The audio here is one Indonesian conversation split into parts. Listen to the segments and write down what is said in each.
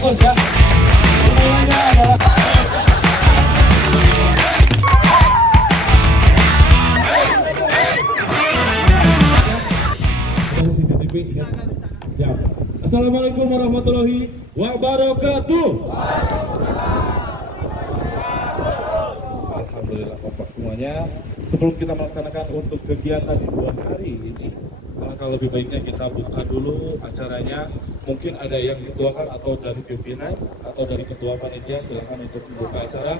Fokus ya. Pertanyaannya adalah CCTV. Siap. Assalamualaikum warahmatullahi wabarakatuh. Alhamdulillah kompak semuanya. Sebelum kita melaksanakan untuk kegiatan di bulan hari ini, maka lebih baiknya kita buka dulu acaranya. Mungkin ada yang ketuakan atau dari pimpinan atau dari ketua panitia, silakan untuk membuka acara.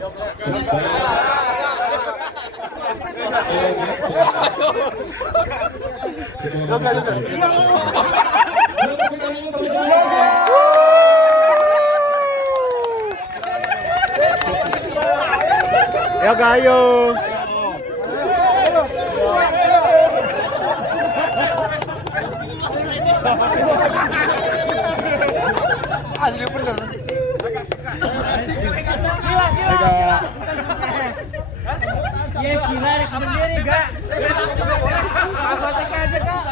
Ya gayo. Asli bener. Ya sila berdiri gak? Apa aja kak?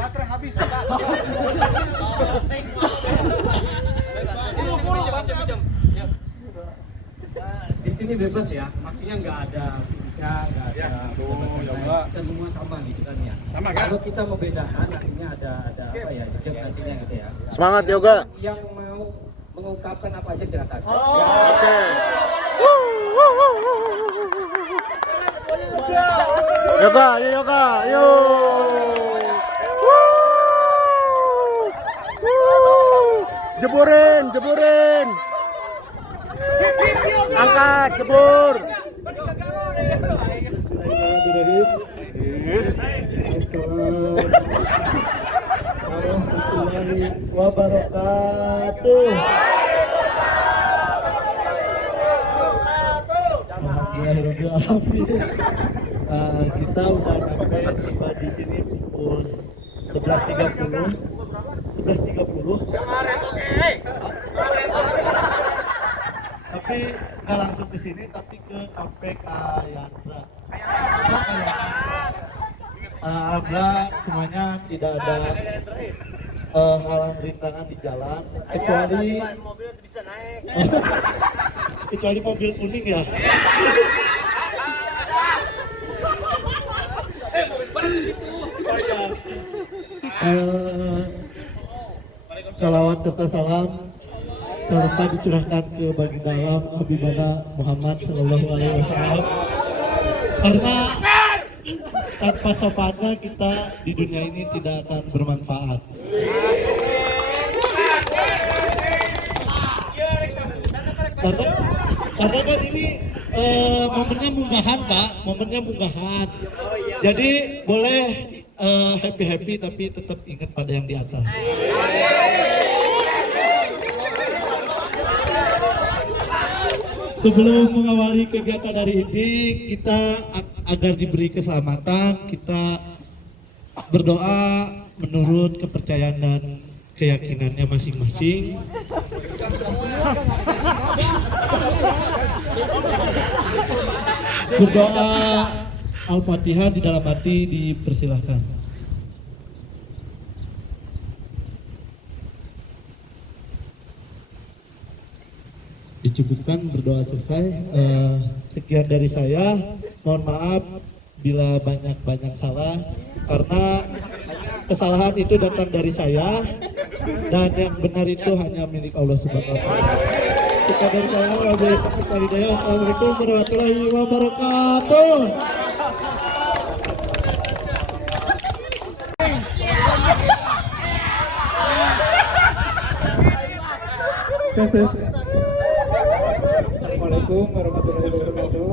Baterai habis. Di sini bebas ya, maksudnya nggak ada nggak ada kita semua sama gitu kan ya. Sama kan? Kalau kita membedakan artinya ada apa ya? Jam nantinya gitu ya. Semangat yoga. Yang mau mengungkapkan apa aja silakan. Oke. Yoga, ayo yoga, ayo. Jeburin, jeburin. Angkat, jebur. Warahmatullahi wabarakatuh. Alhamdulillah. Kita udah sampai tiba di sini pukul 11.30. 11.30. Tapi nggak langsung ke sini, tapi ke KPK Yandra. Alhamdulillah semuanya tidak ada halang rintangan di jalan, kecuali mobil kuning ya. Salawat serta salam serta dicurahkan ke baginda alam Habibana Muhammad Sallallahu Alaihi Wasallam. Karena tanpa sopannya kita di dunia ini tidak akan bermanfaat. Karena kan ini momennya munggahan Pak, momennya munggahan. Jadi boleh happy tapi tetap ingat pada yang di atas. Sebelum mengawali kegiatan hari ini, kita agar diberi keselamatan, kita berdoa menurut kepercayaan dan keyakinannya masing-masing. Berdoa Al-Fatihah di dalam hati dipersilahkan. Dicukupkan, berdoa selesai. Sekian dari saya. Mohon maaf bila banyak salah, karena kesalahan itu datang dari saya dan yang benar itu hanya milik Allah Subhanahu wa Ta'ala. Sekian dari saya. Wassalamualaikum warahmatullahi wabarakatuh. Assalamualaikum warahmatullahi wabarakatuh.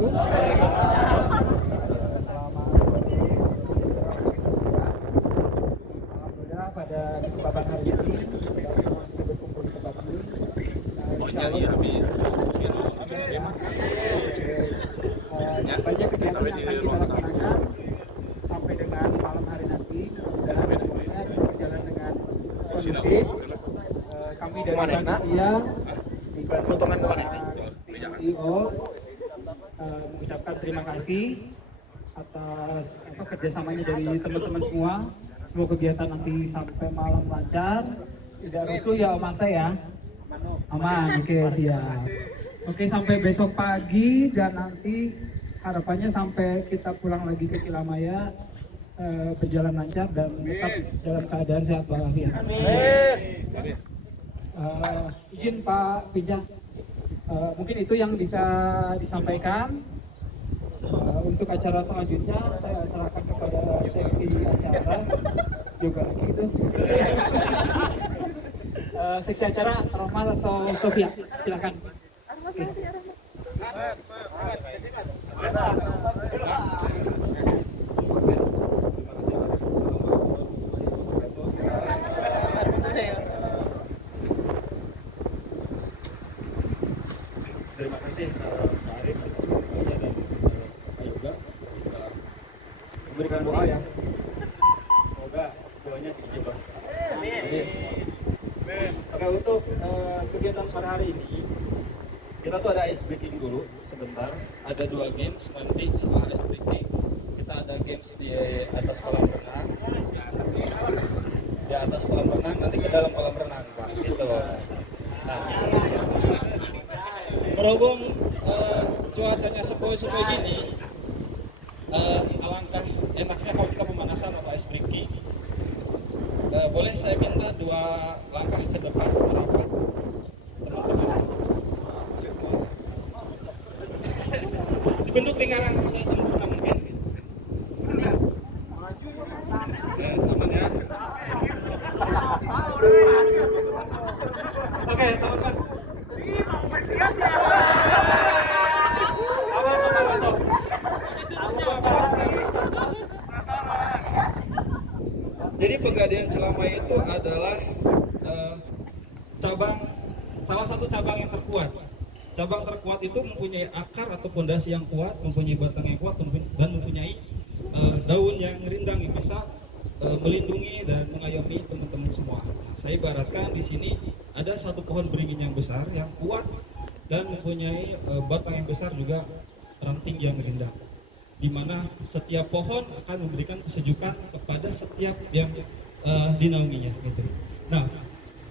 Alhamdulillah pada kesempatan hari ini kita semua bisa berkumpul di tempat ini. akan kita laksanakan sampai dengan malam hari nanti. Mudah-mudahan semuanya bisa berjalan dengan kondusif. Kami dari panitia potongan IO mengucapkan terima kasih atas kerjasamanya dari teman-teman semua. Semoga kegiatan nanti sampai malam lancar, tidak rusuh ya Om Aksa ya. Aman, oke siap. Oke, sampai besok pagi dan nanti harapannya sampai kita pulang lagi ke Cilamaya berjalan lancar dan tetap dalam keadaan sehat walafiat. Izin Pak Pinjang, mungkin itu yang bisa disampaikan. Untuk acara selanjutnya saya serahkan kepada seksi acara juga gitu. Seksi acara Romal atau Sofia, silakan. Oke. Terima kasih Pak Arif dan Pak Yoga memberikan doa ya. Semoga doanya dijabah. Oke, untuk kegiatan sore hari ini kita tuh ada ice breaking dulu sebentar. Ada 2 games nanti setelah ice breaking. Kita ada games di atas kolam renang, di atas kolam renang nanti ke dalam kolam renang Pak. Gitu. Nah, berhubung cuacanya sepoi-sepoi gini, alangkah enaknya kalau kita pemanasan atau ice breaking. Boleh saya minta 2 langkah ke depan merapat teman-teman. Dibentuk lingkaran saya sempurna mungkin. Aman ya. Oke, teman-teman. Jadi Pegadaian Cilamaya itu adalah salah satu cabang yang terkuat. Cabang terkuat itu mempunyai akar atau pondasi yang kuat, mempunyai batang yang kuat, dan mempunyai daun yang rindang yang bisa melindungi dan mengayomi teman-teman semua. Saya ibaratkan di sini ada satu pohon beringin yang besar, yang kuat, dan mempunyai batang yang besar juga ranting yang rindang, di mana setiap pohon akan memberikan kesejukan kepada setiap yang dinaunginya. Gitu. Nah,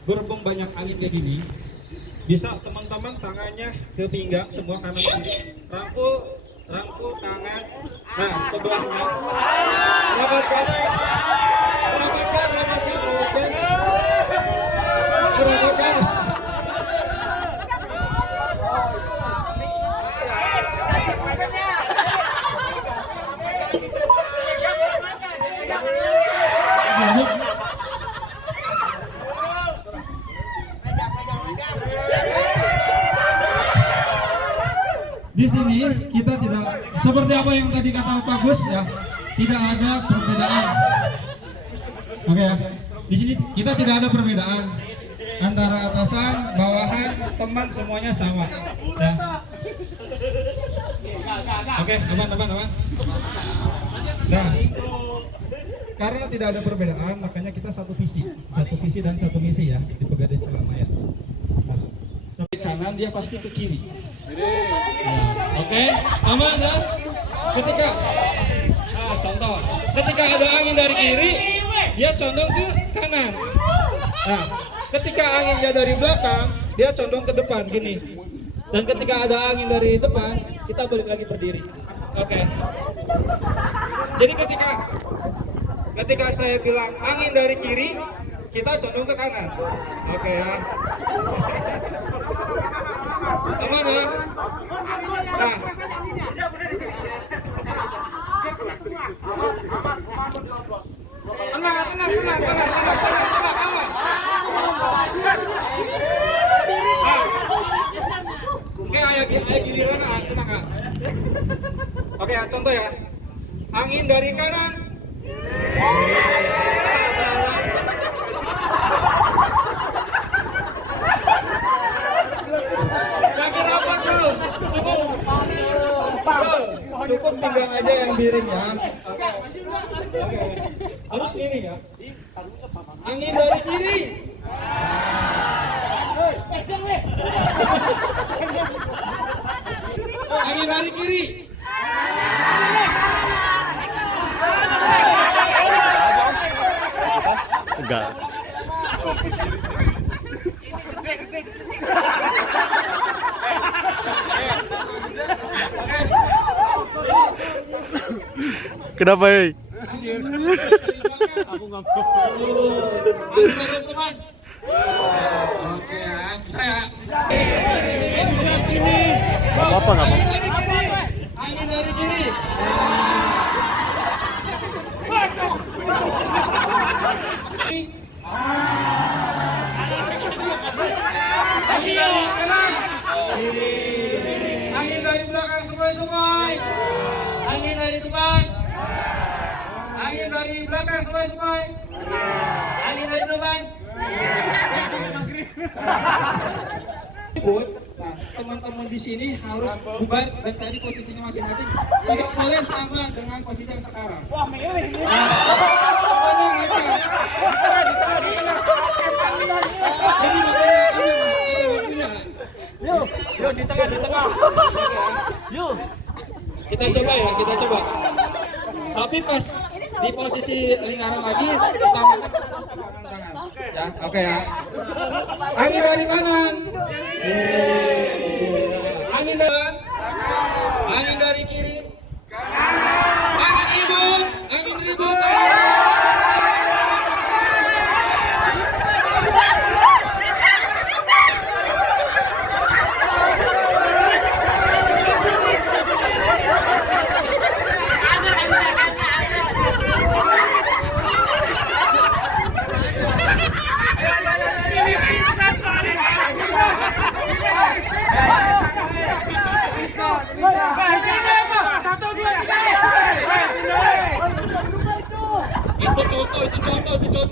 berhubung banyak angin kayak gini, bisa teman-teman tangannya ke pinggang semua kanan kiri, rangkul tangan. Nah, sebelahnya rapatkan. Di sini kita tidak seperti apa yang tadi kata Pak Gus ya, tidak ada perbedaan. Oke ya. Di sini kita tidak ada perbedaan antara atasan, bawahan, teman, semuanya sama. Ya. Oke, aman. Nah, karena tidak ada perbedaan, makanya kita satu visi dan satu misi ya di Pegadaian Cilamaya. Nah, sampai kanan dia pasti ke kiri. Oke, aman ya. Contoh, ketika ada angin dari kiri, dia condong ke kanan. Nah, ketika anginnya dari belakang, dia condong ke depan gini. Dan ketika ada angin dari depan, kita balik lagi berdiri. Oke. Jadi ketika saya bilang angin dari kiri, kita condong ke kanan. Oke ya. Aman ya? Nah. Tenang, aman. Oke, ayah giliran, tenang kak. Oke ya, contoh ya. Angin dari kanan. Kaki rapat bro, cukup bro, cukup pinggang aja yang miring ya. Oke. Harus ini ya. Angin dari kiri. Angin dari kiri. Enggak. Kenapa, hei? Aku nggak mau. Teman. Oke, saya. Gak apa-apa, gak apa-apa. Angin dari kiri. Angin dari kanan. Angin dari belakang semai-semai. Angin dari depan. Angin dari belakang semai-semai. Angin dari depan. Nah, teman-teman di sini harus bubar dan cari posisinya masing-masing. Tidak boleh sama dengan posisi yang sekarang. Pokoknya gitu. Jadi makanya ini ada waktunya. Yuk di tengah. Yuk. Kita coba ya, kita coba. Tapi pas di posisi lingkaran lagi, kita makan tangan. Ya, oke ya. Angin dari kanan. Angin dari kiri. Angin ribut. Angin ribut.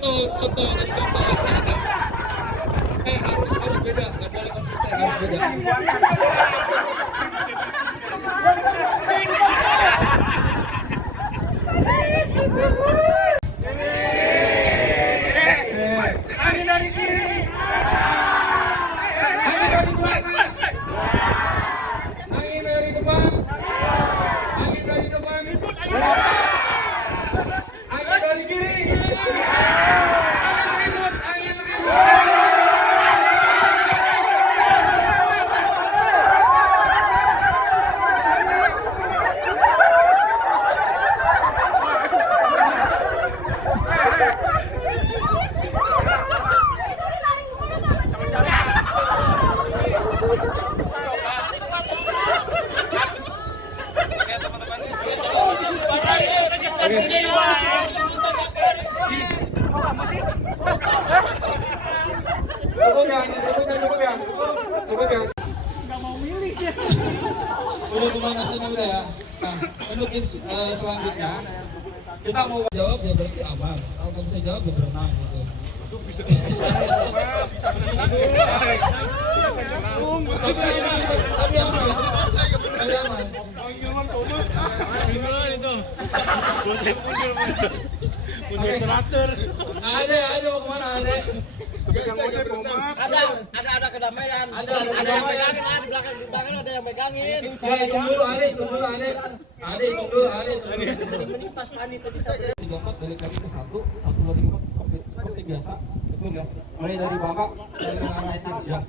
Itu contoh. Harus beda, nggak boleh konsisten, harus beda. Angin dari kiri. Angin dari belakang. Angin dari depan. Angin dari depan. Angin dari kiri. Angin ribut. Cukup ya. Nggak mau milih ya. Udah pemanasannya udah ya. Nah, untuk tips selanjutnya kita mau jawab ya berarti aman. Kalau nggak bisa jawab ya berenang gitu. Bisa tapi aman. Tapi aman. Mundur teratur. Ada mau kemana ada? Ada kedamaian. Ada yang megangin, di belakang ada yang megangin. Tunggu dulu, Ade. Ini pas Pani tadi saya 3-4 balik lagi ke 1, 1, 2, 3, 4 seperti biasa. Betul ya? Mulai dari Bapak dari arah itu ya.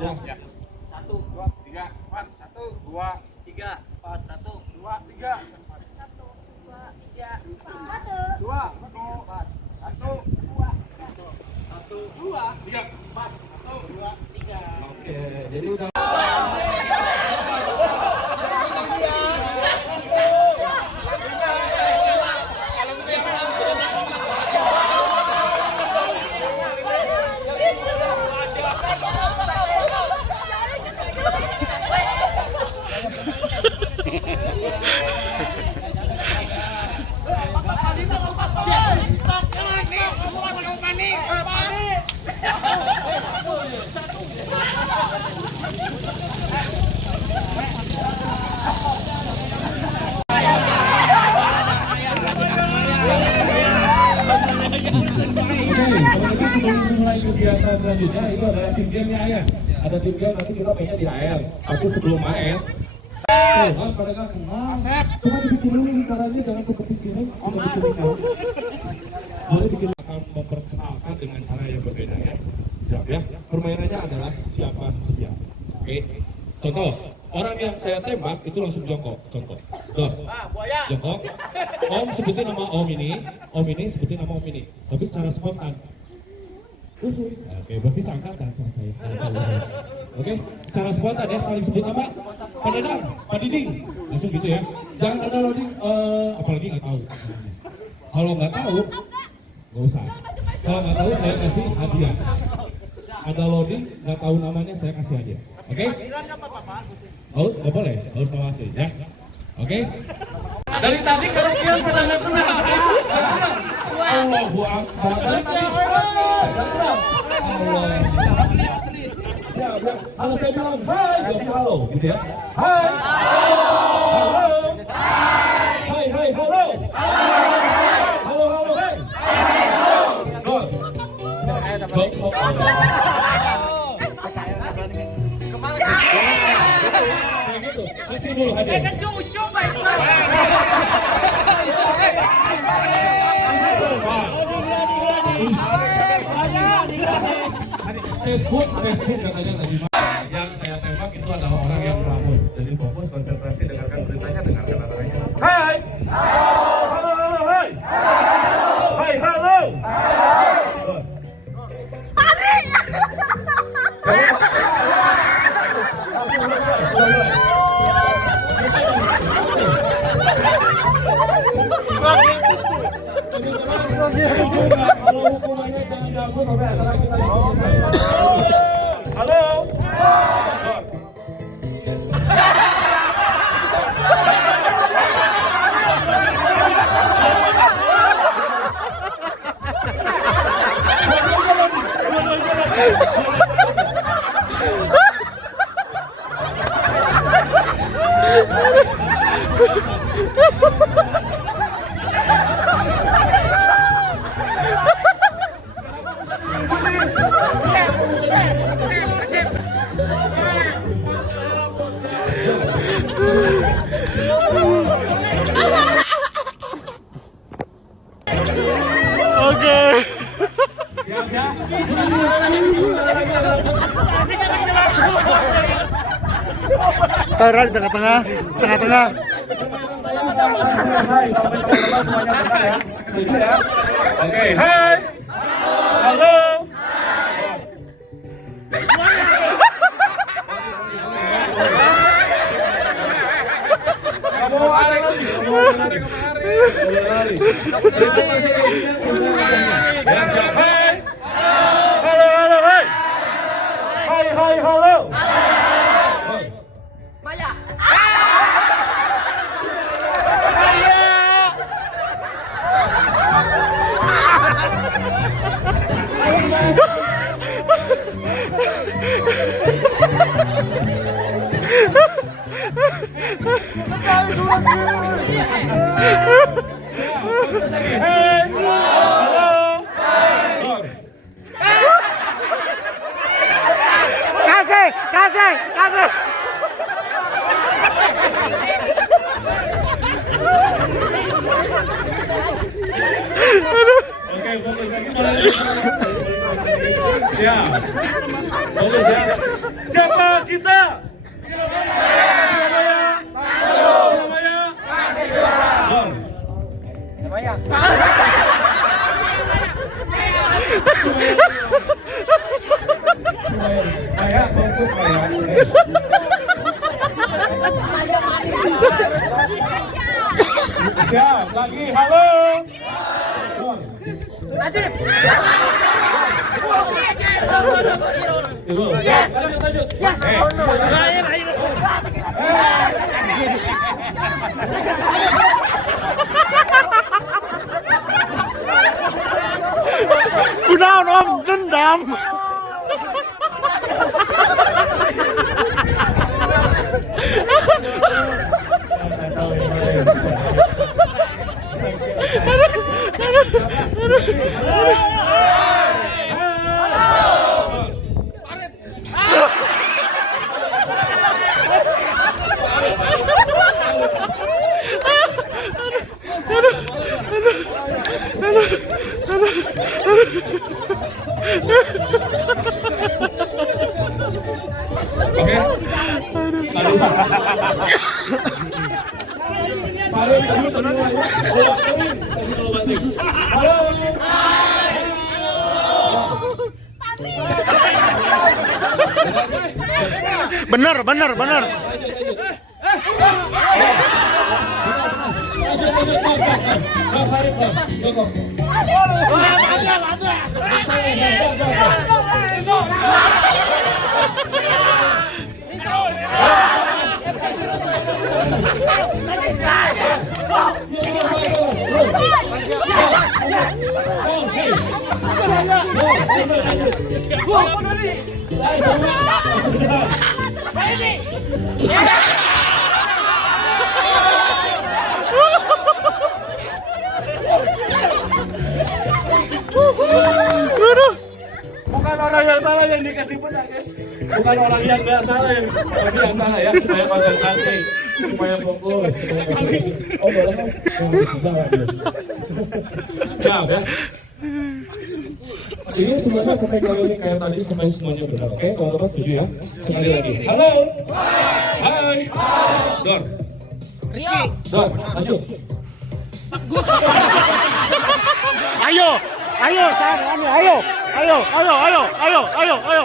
Ya. 1, 2, 3, 4, 1, 2, 3, 4, 1, 2, 3, 3. Oke, jadi udah sebelum mulai kegiatan selanjutnya itu adalah tim game-nya ya. Ada tim game nanti kita mainnya di AR. Tapi sebelum main, pada kan cuma dibikin dulu caranya jangan seperti ini. Boleh bikin akan memperkenalkan dengan cara yang berbeda ya. Siap ya. Permainannya adalah siapa dia. Oke. Contoh, orang yang saya tembak itu langsung jongkok. Contoh. Jongkok. Om sebutin nama Om ini sebutin nama Om ini. Tapi secara spontan. Oke, berarti sangkat kan sama saya. Oke, secara spontan ya, saling sebut nama. Pak Dadang, Pak Diding, langsung gitu ya. Jangan ada loading, apalagi nggak tahu. Kalau nggak tahu, nggak usah. Kalau nggak tahu, saya kasih hadiah. Ada loading, nggak tahu namanya, saya kasih hadiah. Oke? Oh, nggak boleh, harus nama asli ya. Oke? Dari tadi kalian pada nggak kenal. Allahu Akbar. Kalau saya bilang hai, jadi halo, gitu ya. Hai, halo, hai, hai, halo, halo, halo, hai, good, good, kasih dulu hadiah. Facebook katanya tadi yang saya tembak itu adalah orang yang melamun. Jadi fokus, konsentrasi, dengarkan beritanya, dengarkan arahnya. Hai, halo, halo, hai, hai, halo. Kalau hukumannya jangan dihapus sampai acara kita selesai. Halo. Taruh di tengah-tengah, tengah-tengah. Oke, hai, halo. Kamu ada lagi, kamu lari kemari. Hai, halo, halo, hai, hai, hai, halo. Kasih. Oke, fokus lagi. Siap. Fokus ya. Siapa kita? Namanya? Saya fokus saya. Siap, lagi, halo. Najib. Yes. Yes. Kunaon Om, dendam. Hai. Paling dulu tenang ya. Kalau batik. Halo. Bener, bener, bener. Bukan orang yang salah yang dikasih benar ya. Bukan orang yang nggak salah yang salah ya, supaya konsentrasi, supaya fokus. Oh boleh kan? Siap ya. Ini semuanya sampai kali ini kayak tadi sampai semuanya benar, oke? Teman-teman setuju ya? Sekali lagi. Halo. Hai. Dor. Rizky. Dor, lanjut. Ayo, ayo, sayang, ayo, ayo, ayo, ayo, ayo, ayo, ayo.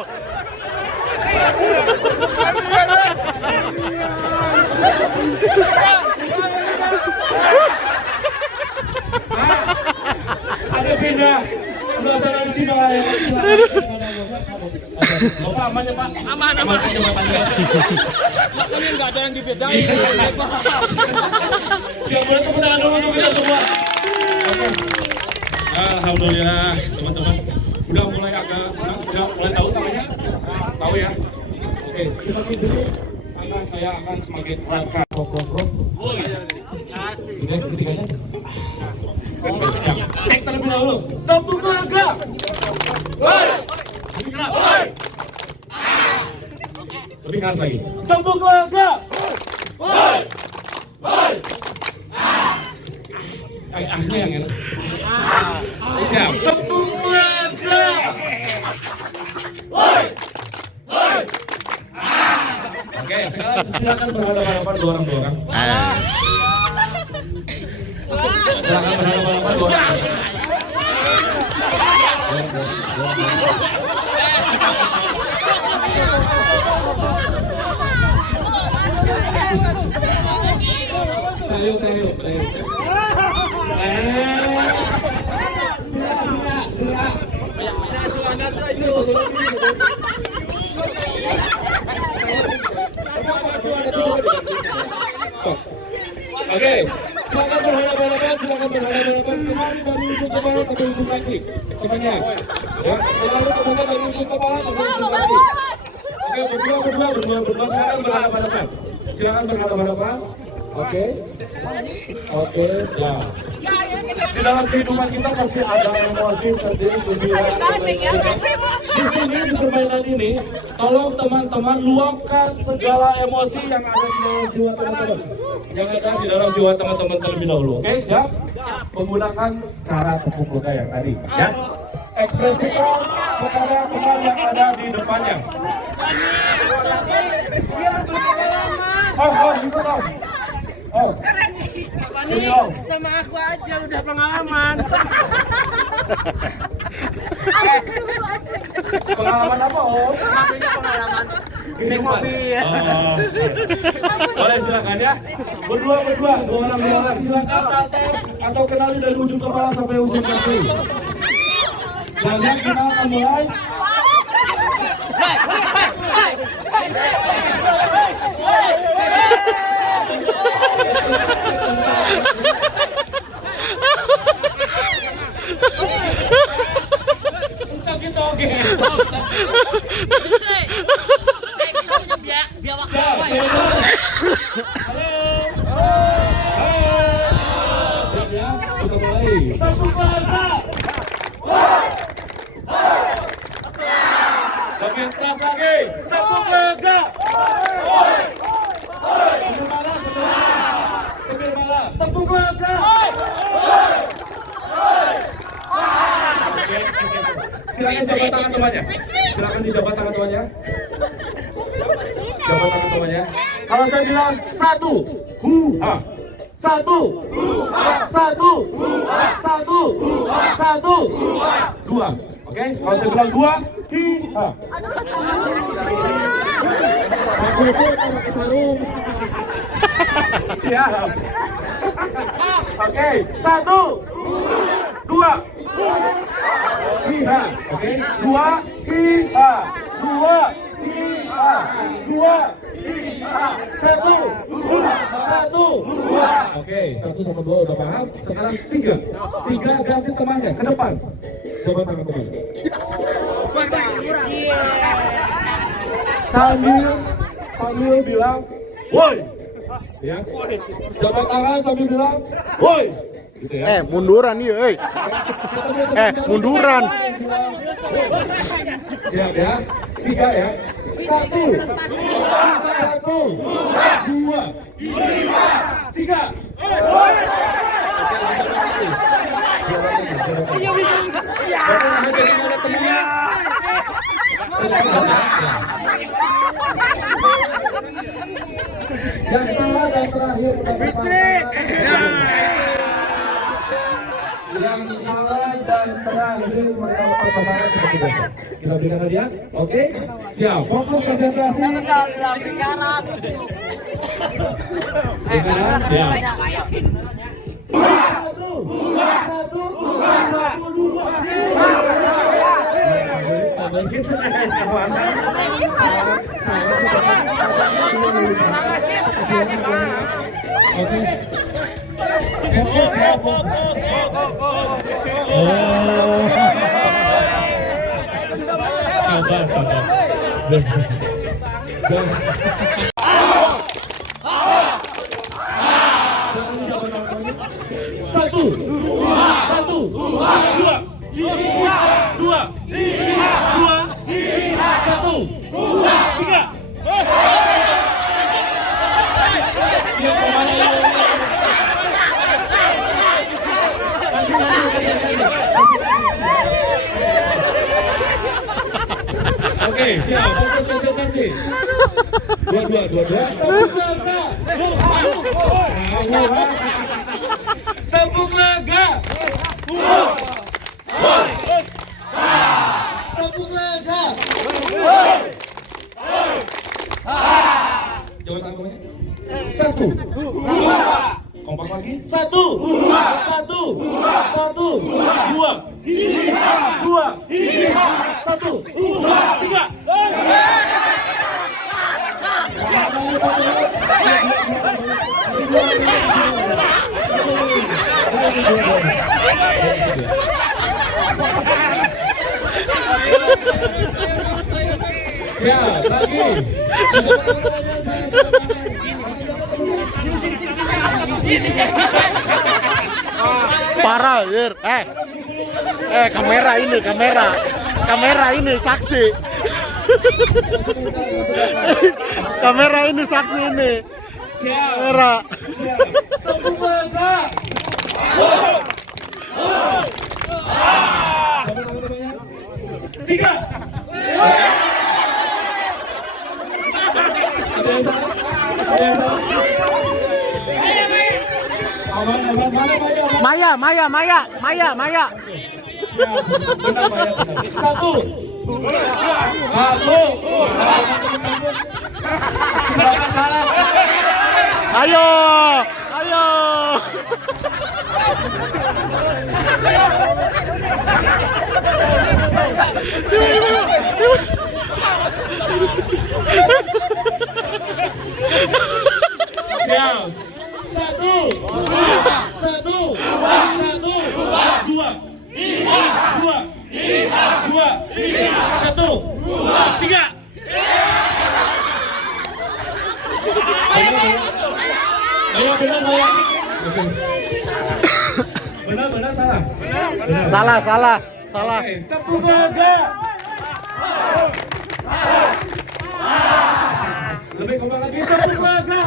Ada pindah. Sebelah sana di Cina ya. Bapak aman ya Pak? Aman aja matanya. Makanya nggak ada yang dibedain. Siap boleh tepuk tangan dulu untuk kita semua. Oke. Alhamdulillah teman-teman. Udah mulai agak senang, udah mulai tahu namanya? Tahu ya? Oke, semakin dulu karena saya akan semakin terangkat. Udah ketiganya? Siap. Cek terlebih dahulu. Tepuk keluarga. Lebih keras. Lebih keras lagi. Tepuk keluarga. Ahnya yang enak. Siap. Tepuk keluarga. Oke, sekarang silakan berhadapan-hadapan dua orang. Silakan berhadapan-hadapan dua orang. Tayo. Oke, silakan berhadapan-hadapan. Kembali dari ujung kepala ke ujung kaki. Temannya, ya. Kembali dari ujung kepala ke ujung kaki. Oke, berdua silakan berhadapan-hadapan. Silakan berhadapan-hadapan. Oke, siap. Di dalam kehidupan kita pasti ada emosi, sedih, gembira. Di sini di permainan ini, tolong teman-teman luapkan segala emosi yang ada di dalam jiwa teman-teman. Yang ada di dalam jiwa teman-teman terlebih dahulu. Oke, siap? Menggunakan cara tepuk luka yang tadi, ya. Ekspresikan kepada teman yang ada di depannya. Gitu dong. Sini Om. Sama aku aja udah pengalaman. Pengalaman apa Om? Punya pengalaman naik mobil. Boleh silakan ya. Berdua, dua orang silakan atau kenali dari ujung kepala sampai ujung kaki. Dan kita akan mulai. Kita oke. Siap ya, kita mulai. Tepuk keluarga. Bagian keras lagi. Tepuk keluarga. Sambil malah. Tepuk keluarga. Silakan jabat tangan temannya. Silakan dijabat tangan temannya. Jabat tangan temannya. Kalau saya bilang satu, hu-ha. Satu, satu, satu, satu, dua. Oke, kalau saya bilang dua, hi-ha. Siap. Oke, satu, dua, hi-ha. Oke, dua, hi-ha. Dua, hi-ha. Dua, hi-ha. Satu, satu, dua. Oke, satu sama dua udah paham. Sekarang tiga. Tiga gasin temannya ke depan. Coba tangan teman. Sambil bilang, woi. Ya. Coba tangan sambil bilang, woi. Gitu ya. Munduran nih, munduran. Siap ya. Tiga ya. Satu, dua, tiga. Yang salah dan terakhir mendapat pasangan seperti biasa. Kita berikan hadiah, oke? Siap, fokus konsentrasi. Lingkaran, siap. Satu, dua, satu, tiga. Oke, siap, fokus konsentrasi. Dua. Tepuk lega. Tepuk lega. Coba tangannya. Satu. Kompak lagi. Satu. Dua. Satu. Tiga. Siap, lagi. Parah, Yir. Kamera ini saksi. Kamera ini saksi ini. Kamera. Tiga. Maya. Satu. Ayo. Siap. Satu, dua, satu, tiga. Ayo, benar, salah. Salah. Tepuk lega. Lebih kompak lagi, tepuk lega.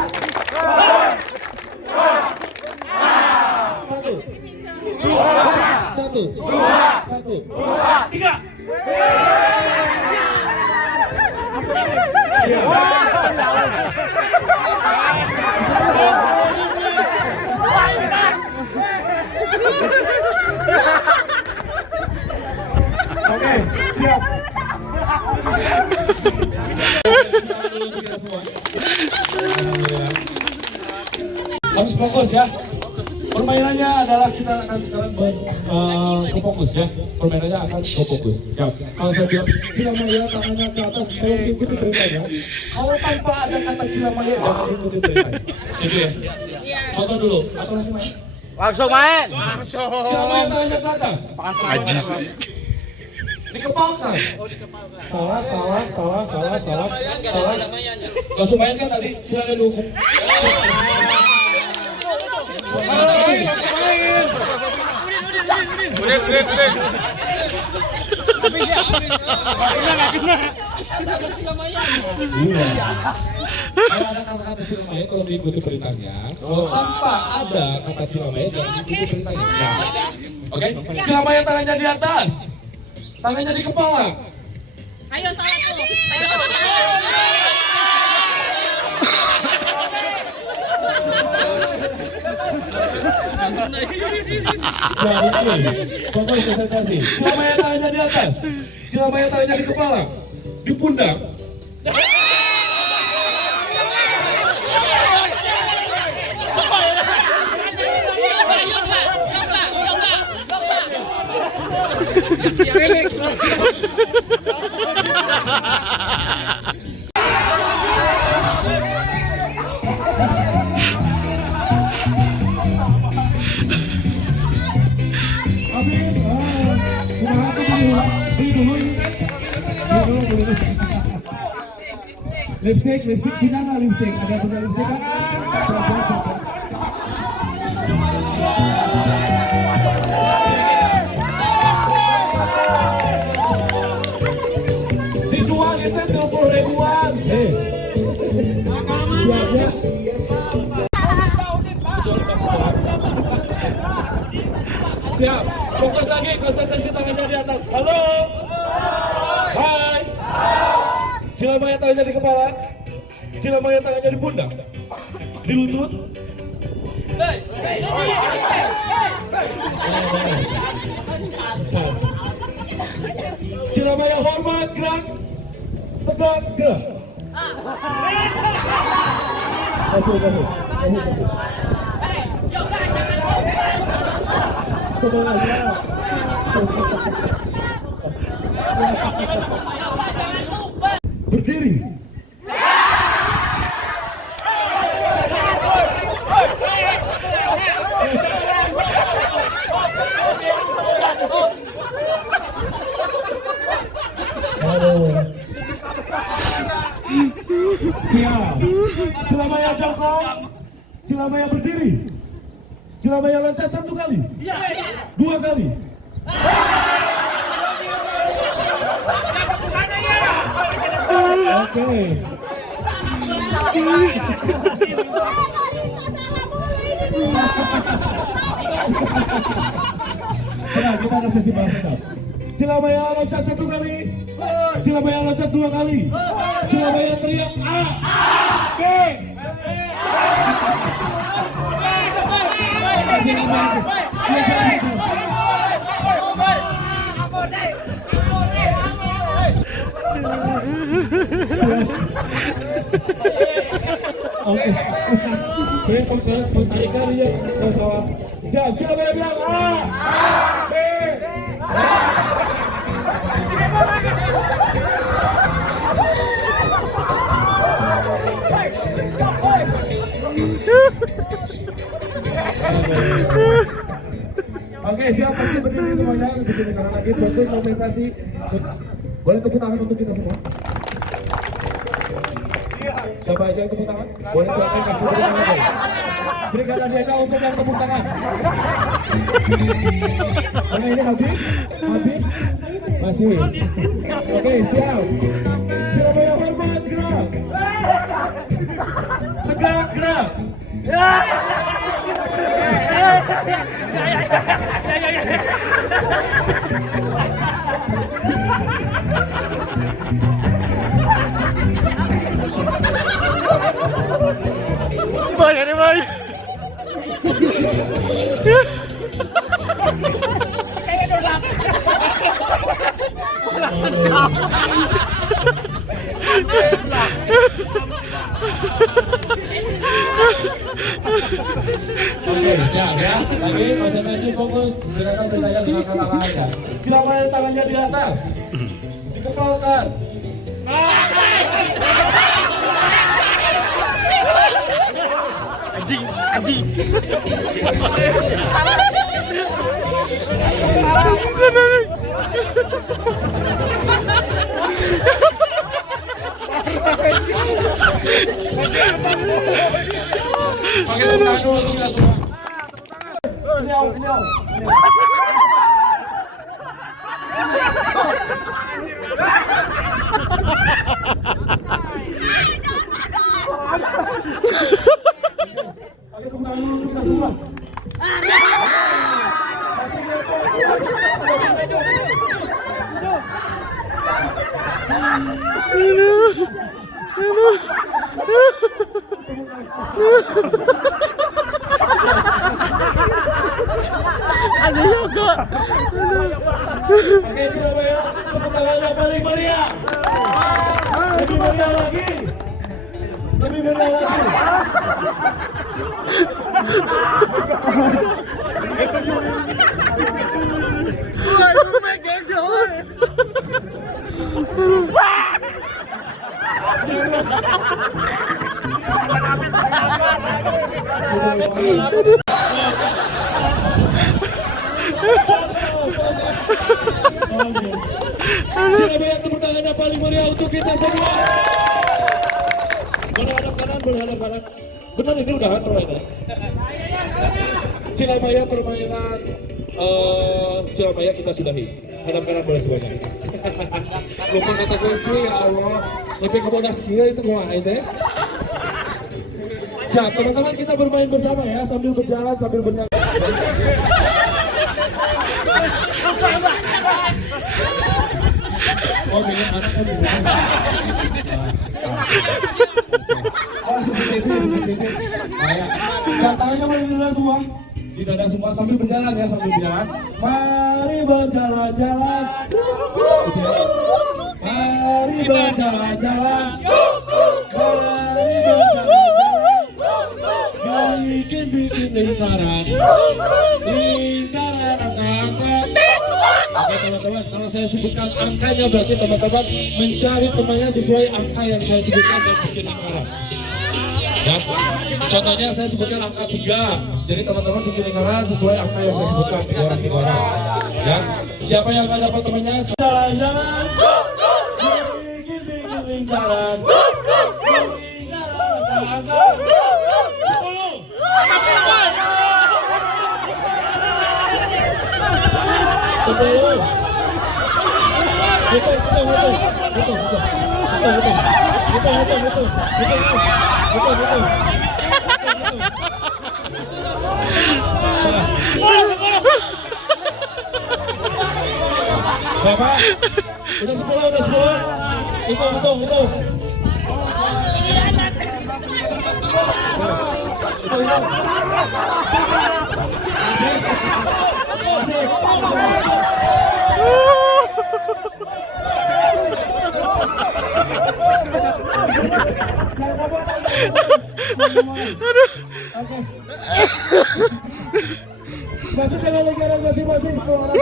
Satu, tiga. kita semua. Harus fokus ya. Permainannya adalah kita akan sekarang ke fokus ya. Permainannya akan ke fokus. Ya. Kalau saya bilang Cilamaya tangannya ke atas, kalau ikuti perintahnya. Kalau tanpa ada kata Cilamaya jangan ikuti perintahnya. Itu ya. Contoh dulu. Atau langsung main? Langsung main. Cilamaya tangannya ke atas. Ajis. Dikepalkan. Salah. Langsung main kan tadi? Silakan dukung. Udah. Iya. Kalau ada kata-kata Cilamaya kalau diikuti perintahnya. Kalau tanpa ada kata Cilamaya jangan diikuti perintahnya. Nah. Oke? Cilamaya tangannya di atas. Tangannya di kepala. Ayo salah tuh. Pokoknya konsentrasi. Cilamaya tangannya di atas. Cilamaya tangannya di kepala. Di pundak. Lipstick, di mana lipstick? Ada punya lipstick kan? Dijual itu 20 ribuan. Siap, fokus lagi, konsentrasi tangannya di atas. Halo, hai. Cilamaya tangannya di kepala, Cilamaya tangannya di pundak, di lutut. Cilamaya hormat, gerak, tegak, gerak. Kasih. Semuanya. Berdiri. Siap. Cilamaya jongkok. Cilamaya berdiri. Cilamaya loncat 1 kali. 2 kali. Oke. Nah, kita ada sesi bahasa. Cilamaya loncat 1 kali. Cilamaya loncat 2 kali. Cilamaya teriak A. B. Oke. Mentarikan dia masalah. Cilamaya bilang A. B. Oke, siap, pasti berdiri semuanya. Begini karena lagi fokus konsentrasi. Boleh tepuk tangan untuk kita semua. Siapa aja yang tepuk tangan? Boleh silakan kasih tepuk tangan. Berikan hadiahnya untuk yang tepuk tangan. Karena ini habis, masih. Oke, siap. Cilamaya hormat, gerak. Tegak, gerak. Bye. Kayak Siap ya, lagi konsentrasi fokus, gerakan bertanya dengan kata lainnya. Siapa yang tangannya di atas? Dikepalkan. Anjing, anjing. Pakai tangan dulu kita semua. Kenyang. Pakai tangan dulu kita semua. Ada yoga. Oke, Surabaya, tepuk tangannya paling meriah. Lebih meriah lagi. Lebih meriah lagi. Surabaya, tepuk tangannya paling meriah untuk kita semua. Boleh hadap kanan, boleh hadap kanan. Benar ini udahan permainan. Surabaya permainan Surabaya kita sudahi. Hadap kanan boleh semuanya. Lupa kata kunci ya Allah. Tapi kamu udah sekira itu gua itu. Siap, teman-teman kita bermain bersama ya sambil berjalan sambil bernyanyi. Oh, ini anak kan juga. Oh, seperti itu. Tangannya boleh dulu semua. Di dada semua sambil berjalan ya, sambil berjalan. Mari berjalan-jalan. Mari berjalan-jalan. Mari berjalan-jalan. Bikin lingkaran. Lingkaran angka-angka. Oke teman-teman, kalau saya sebutkan angkanya berarti teman-teman mencari temannya sesuai angka yang saya sebutkan dan bikin lingkaran. Ya, contohnya saya sebutkan angka 3, jadi teman-teman bikin lingkaran sesuai angka yang saya sebutkan 3 orang. Ya, siapa yang akan dapat temannya? Jalan-jalan, bikin lingkaran, lingkaran angka 10. Bapak, udah 10. Itu. Masih jalan lingkaran masing-masing 10 orang.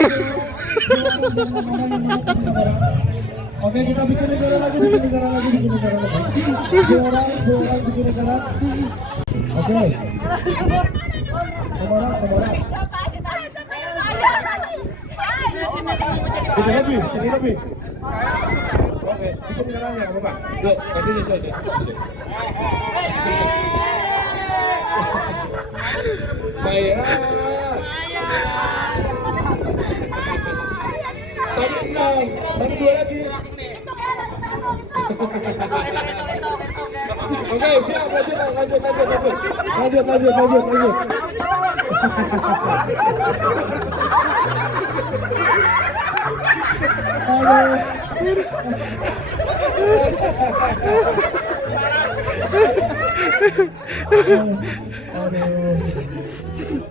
Oke, kita bikin lingkaran lagi. 2 orang bikin lingkaran. Oke. Nomor. Sedikit lebih. Oke, bikin lingkarannya, Bapak. Yuk, kasih sesuai. Baik. Tadi senang, tadi 2 lagi. Oke, siap, lanjut.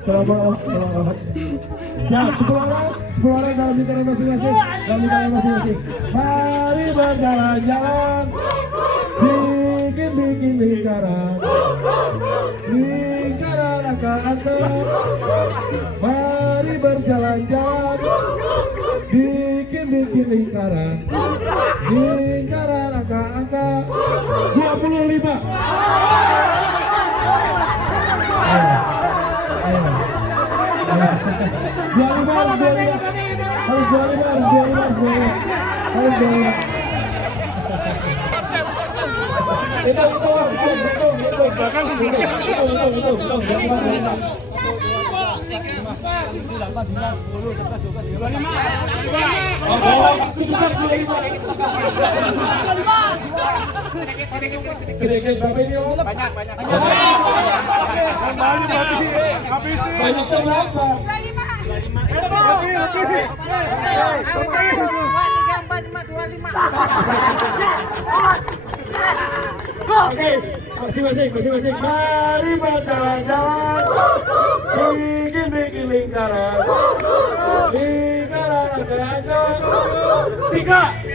Selamat. Siap, 10 orang dalam lingkaran masing-masing. Mari berjalan-jalan, bikin lingkaran angka angka-angka, mari berjalan-jalan, bikin lingkaran, lingkaran angka-angka 25. Ayo. 25. Sedikit berapa ini Om? Banyak. Banyak berapa? Oke, masing-masing. Mari berjalan-jalan, bikin lingkaran, angka-angka 3.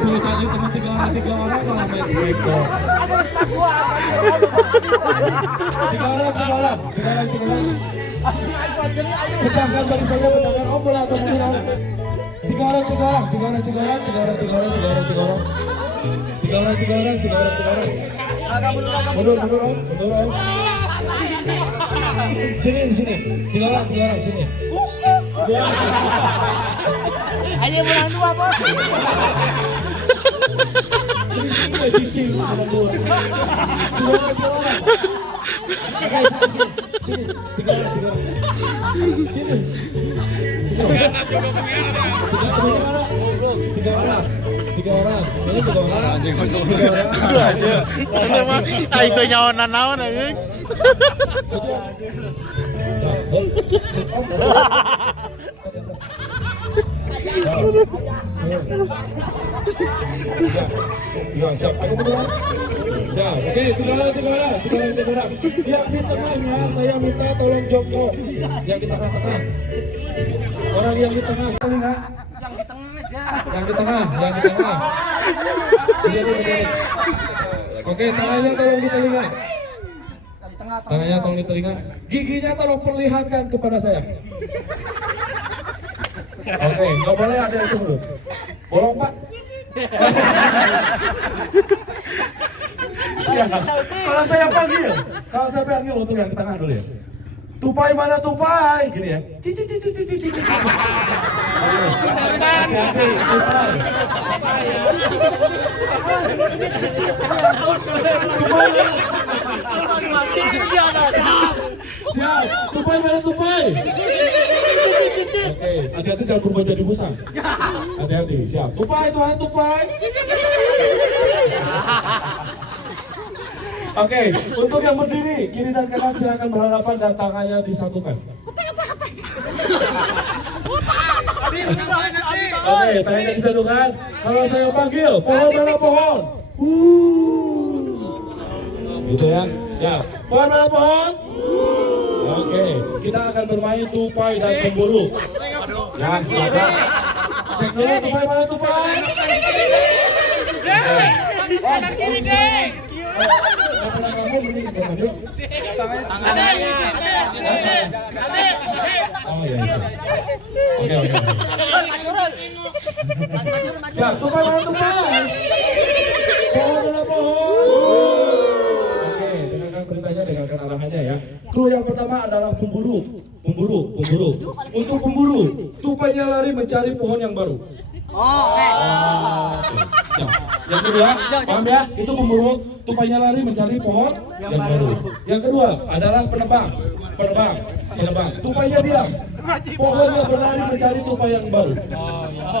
Suruh saja teman 3 orang malah main spektor. 3 orang. Pecahkan barisannya, pecahkan Om bola atau mundur. 3 orang. Mundur Om. Sini. 3 orang sini. Ayo menang 2, Bos. Cicing menang 2. 3 orang. Sini. 3 orang. Sini. 3 orang. Ini 3 orang. Anjing kocok. Aja. Ini mah itu nyawa-naon anjing. Ya, siap. Siap. Oke, 3 orang. Yang di tengahnya saya minta tolong jongkok. Yang di tengah. Orang yang di tengah telinga. Yang di tengah. Oke, tangannya tolong di telinga. Tangannya tolong di telinga. Giginya tolong perlihatkan kepada saya. Oke, nggak boleh ada itu dulu. Bolong Pak. Kalau saya panggil untuk yang di tengah dulu ya. Tupai mana tupai? Gini ya. Cici. Siap. Tupai mana tupai? Oke, hati-hati jangan berubah jadi musang. Hati-hati, siap. Tupai, tupai. Oke, untuk yang berdiri, kiri dan kanan silakan berhadapan dan tangannya disatukan. Oke, tangannya disatukan. Kalau saya panggil, pohon mana pohon? Gitu ya, siap. Pohon mana pohon? Oke, kita akan bermain tupai dan pemburu. Ya, biasa. Cek dulu tupai mana tupai? Kanan kiri deh. Oh iya. Oke. Siap, tupai mana tupai? Pohon mana pohon? Oke, dengarkan perintahnya, dengarkan arahannya ya. Kru yang pertama adalah pemburu. Untuk pemburu, tupainya lari mencari pohon yang baru. Yang kedua, paham ya? Itu pemburu, tupainya lari mencari pohon yang baru. Yang kedua adalah penebang. Tupainya diam. Pohonnya berlari mencari tupai yang baru.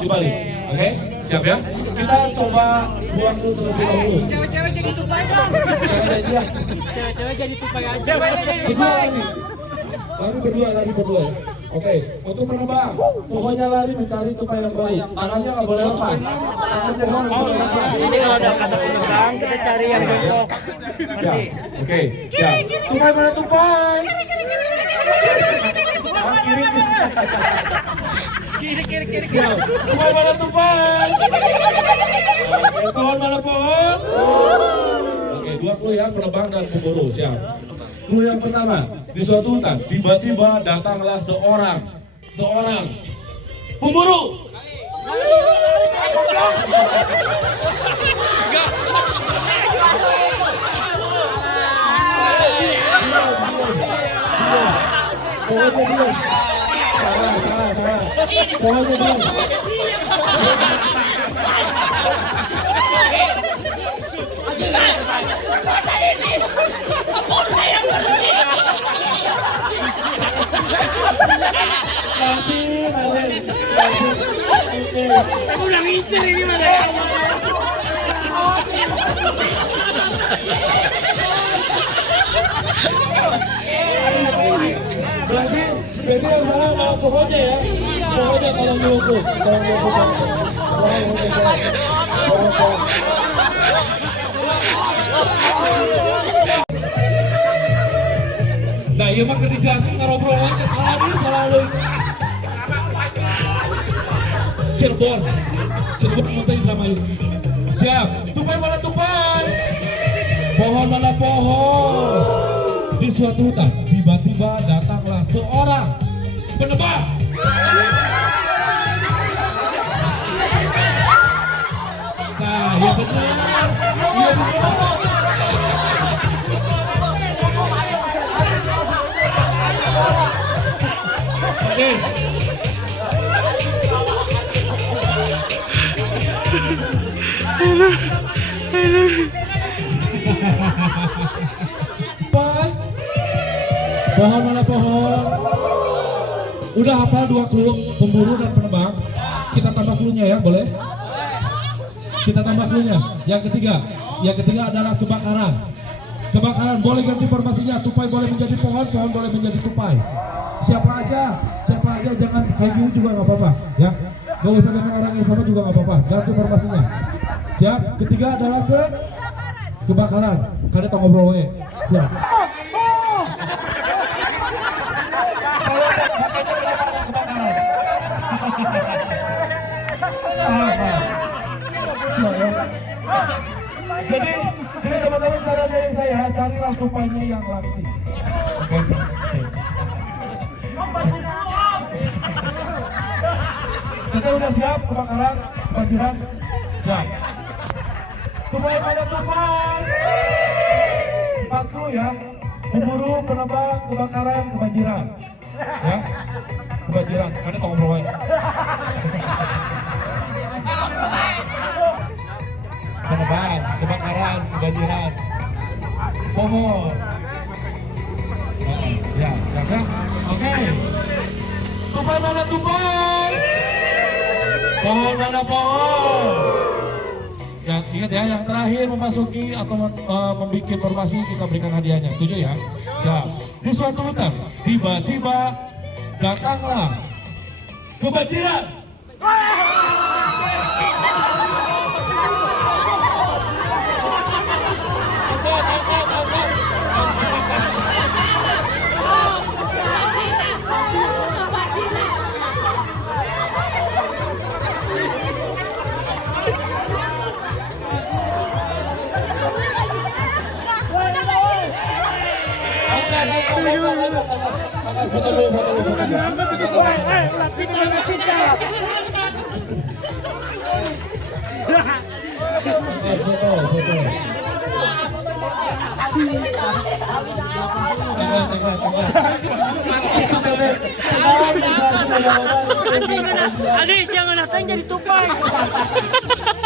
Dibalik. Oke? Siap ya? Kita coba buang dulu terlebih dahulu. Cewek-cewek jadi tupai dong. Cewek-cewek jadi tupai aja. Berdua lari. Lari berdua ya. Oke, untuk penebang, pokoknya lari mencari tupai yang baru. Tangannya nggak boleh lepas. Tangan pohon nggak boleh lepas. Ini kalau ada kata penebang, kita cari yang jongkok. Siap. Oke, siap. Tupai mana tupai? Kiri. Siap. Tupai mana tupai? Oke, pohon mana pohon? Oke, dua clue ya, penebang dan pemburu. Siap. Clue yang pertama, di suatu hutan tiba-tiba datanglah seorang pemburu. Aku udah ngincer ini mana? Berarti yang salah malah pohonnya ya. Pohonnya kalau nyukup. Nah, iya mah kerja jelasin ngarobrolan ke salah nih, salah lu. Cirebon nanti Indramayu. Siap. Tupai mana tupai? Pohon mana pohon? Di suatu hutan tiba-tiba datanglah seorang penebang. Nah, ya benar. Iya benar. Oke. Pohon mana pohon? Udah hafal dua clue, pemburu dan penebang. Kita tambah clue-nya ya, boleh? Kita tambah clue-nya. Yang ketiga adalah kebakaran. Kebakaran boleh ganti formasinya. Tupai boleh menjadi pohon, pohon boleh menjadi tupai. Siapa aja, jangan kayak gini juga nggak apa-apa, ya. Gak usah dengan orang yang sama juga nggak apa-apa. Ganti formasinya. Siap. Ketiga adalah kebakaran. Kada tau ngobrol we. Siap. Jadi teman-teman saran dari saya, carilah tupainya yang langsing. Oke. Kita udah siap kebakaran, kebanjiran. Siap. Tupai mana tupai? 4 clue ya. Pemburu, penebang, kebakaran, kebanjiran. Ya. Kebanjiran. Ada tong ngobrol. Penebang, kebakaran, kebanjiran, pohon. Ya, siapa? Oke. Tupai mana tupai? Pohon mana pohon? Ya, ingat ya, yang terakhir memasuki atau membuat formasi kita berikan hadiahnya. Setuju ya? Siap. Di suatu hutan, tiba-tiba datanglah kebanjiran. Adik, siang datang jadi tupai.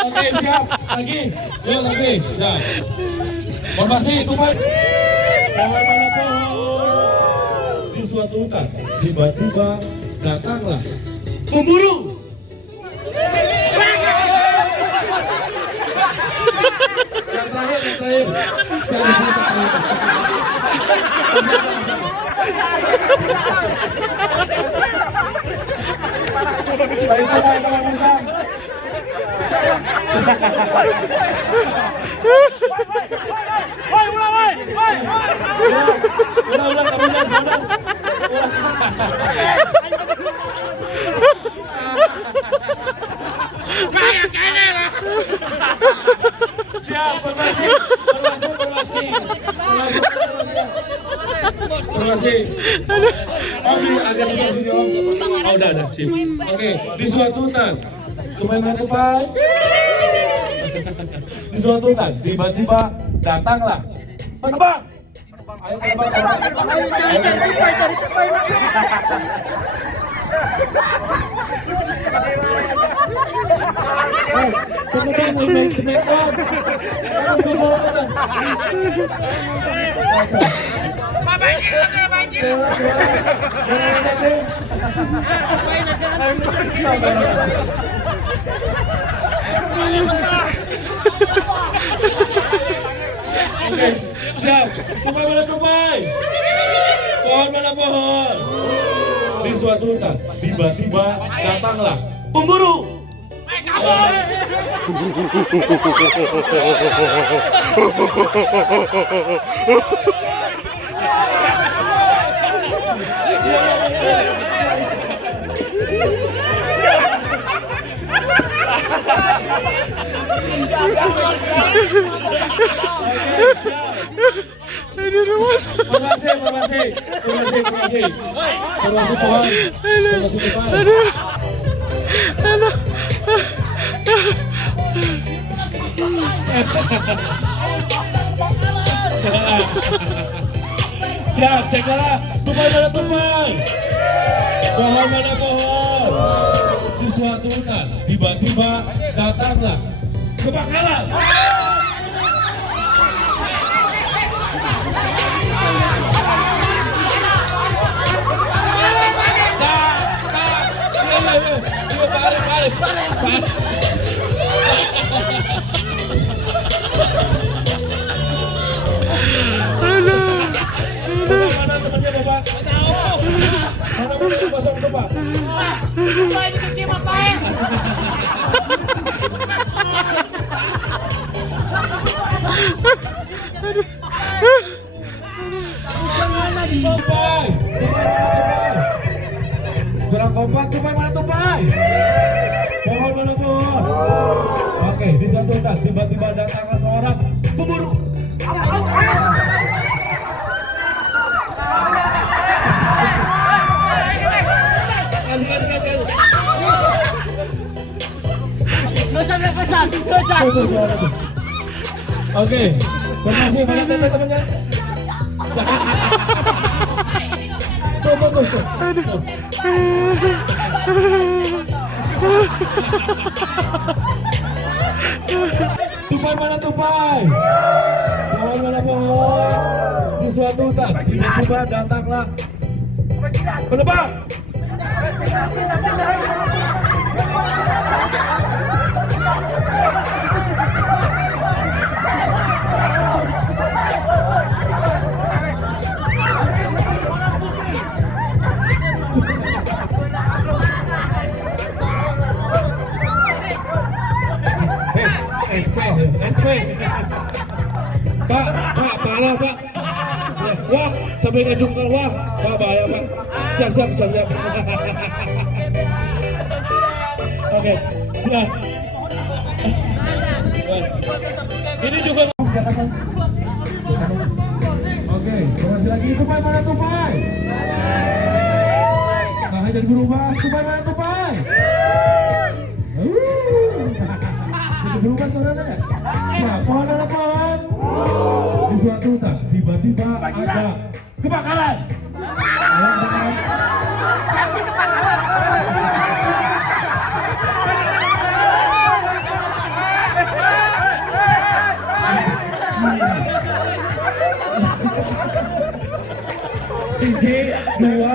Oke, siap. Lagi. Yuk lagi. Siap. Formasi tupai. Pohon mana pohon? Di suatu hutan, tiba-tiba datanglah pemburu. Yang terakhir. Jangan Baik, teman Musang. Udah, kamu bonus. Siap, formasi. Om, agak sebelah sini Om. Oh, udah, sip. Oke, di suatu hutan. Lumayan mana tupai? Di suatu hutan, tiba-tiba datanglah penebang. Ayo penebang. Cari tupai. Penebang main semeton. Oke, siap. Tupai mana tupai? Pohon mana pohon? Di suatu hutan, tiba-tiba datanglah pemburu. Siap, ceklah. Tupai mana tupai? Pohon mana pohon? Di suatu hutan, tiba-tiba datanglah kebakaran. Mana temannya Bapak? Mana mau pasang Bapak? Tupai. Kurang kompak, tupai mana tupai? Pohon mana pohon? Oke, di satu hutan tiba-tiba datanglah seorang pemburu. Oke, formasi mana teman-temannya? Tuh. Tupai mana tupai? Pohon mana pohon? Di suatu hutan tiba-tiba datanglah penebang. SP. Pak, parah Pak. Wah, sampai ngejungkal wah, Pak bahaya Pak. Siap. Oke, nah. Ini juga. Oke, masih lagi tupai mana tupai? Tangan jadi berubah, tupai mana tupai? Jadi berubah suaranya ya? Siap, pohon ada pohon. Di suatu hutan, tiba-tiba ada kebakaran. DJ 2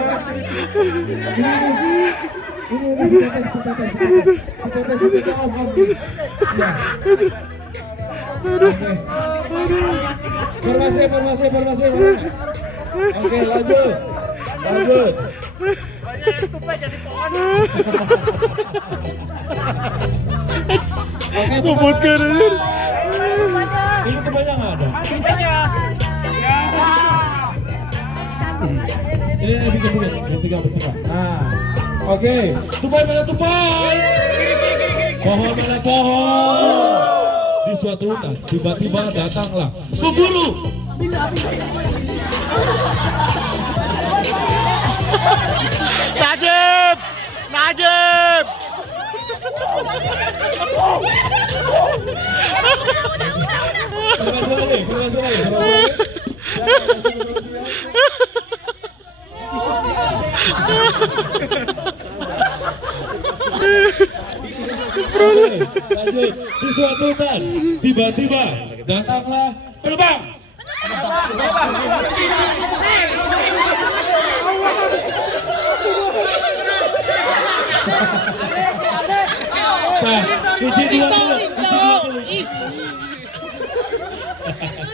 formasi. Oke, lanjut. Sebutkan aja. Ini kebanyakan ada. Bertiga. Nah, oke. Tupai mana tupai? Pohon mana pohon? Di suatu hutan, tiba-tiba datanglah pemburu. Najib. Keras lagi. Lanjut. Di suatu hutan, tiba-tiba datanglah penerbang. Nah, kunci dua dulu.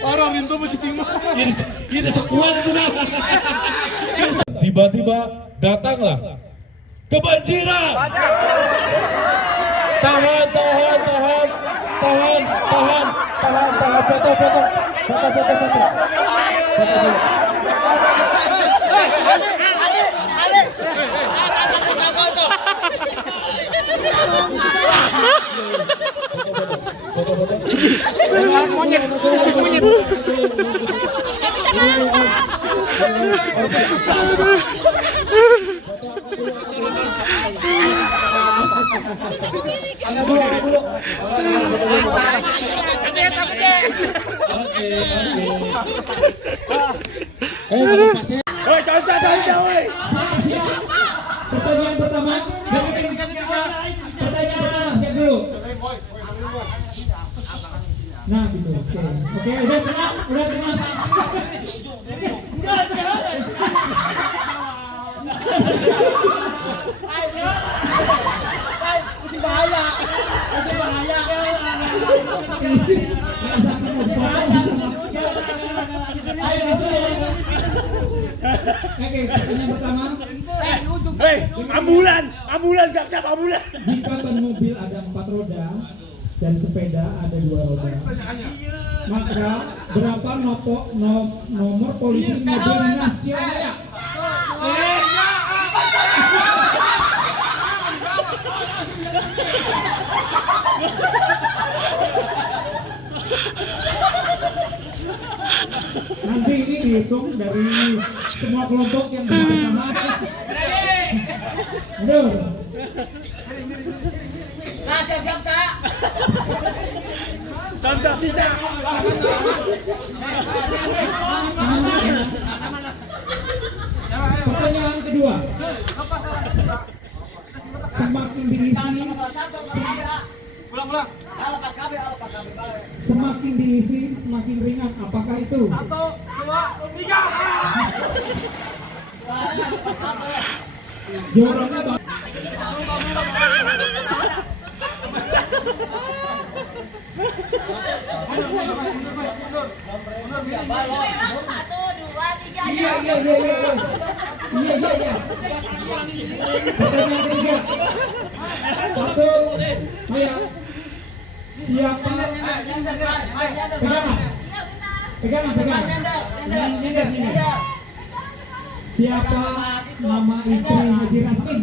Orang rintu begitu mah. Ini sekuat itu dah. Tiba-tiba datanglah kebanjiran. Tahan. Monyet. Pertanyaan pertama, siap dulu. Nah gitu, oke, udah tenang. Masih bahaya. Ayo masuk ya. Oke, pertanyaan pertama. Ambulan, cap ambulan. Jika ban mobil ada 4 roda dan sepeda ada 2 roda, maka berapa nomor polisi mobil dinas Cirebaya? Nanti ini dihitung dari semua kelompok yang bersama-sama. Aduh. Nah, siap-siap, Cak. Contoh tidak. Pertanyaan kedua. Semakin diisi semakin ringan. Apakah itu? 1, 2, 3. Jawabannya Bang. Iya. Pertanyaan ketiga. 1, ayo. Siapa? Pegang. Nyender. Siapa nama istri Haji Rasmin?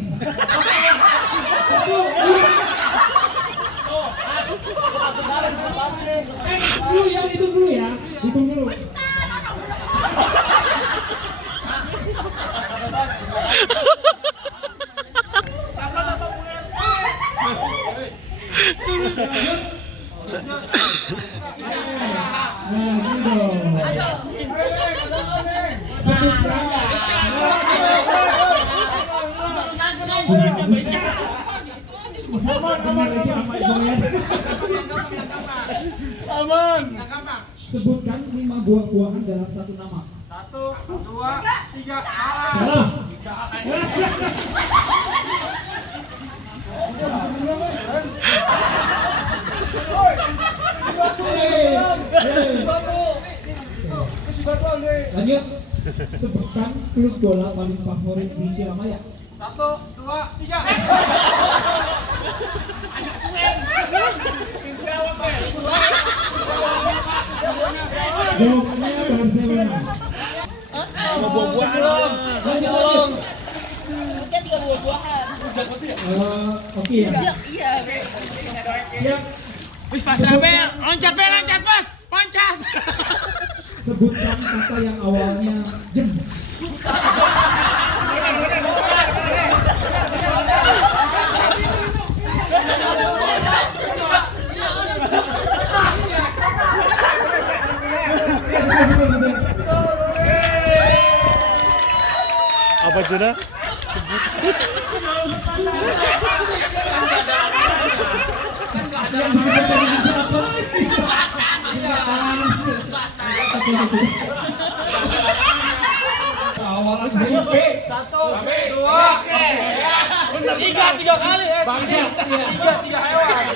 Yang itu dulu ya. Hitung dulu. Aman. Sebutkan 5 buah-buahan dalam satu nama. 1, 2, 3. Salah. Lanjut. Sebutkan klub bola paling favorit di Cirebaya. Mungkin 3 buah-buahan. Oke ya. Iya. Siap. Wis pasrah be, loncat Mas, loncat. Sebutkan kata yang awalnya jem. Apa Juna? Awalan huruf B. 1, 2, 3 kali Tiga hewan.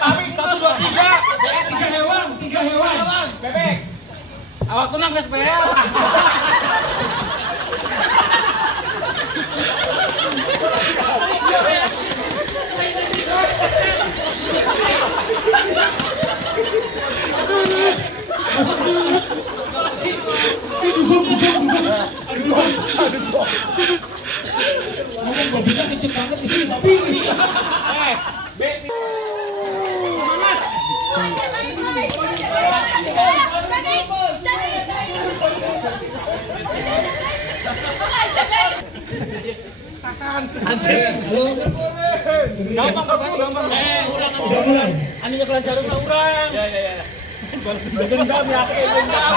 Tapi 1, 2, 3. 3 hewan. Bebek. Awak tenang guys, Bebek. Babinya kenceng banget di sini, babi. Gampang. Udah mulai. Aninya kelancaran lah urang. Ya. Dendam ya, dendam.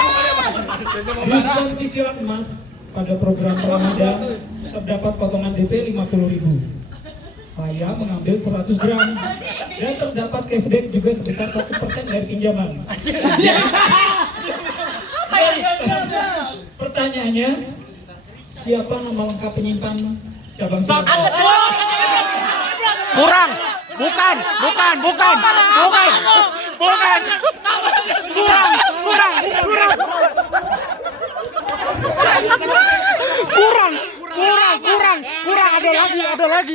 Diskon cicilan emas pada program Ramadan terdapat potongan DP 50.000. Paya mengambil 100 gram dan terdapat cashback juga sebesar 1% dari pinjaman. Pertanyaannya, siapa nama lengkap penyimpan cabang Cirebon? Kurang. Bukan.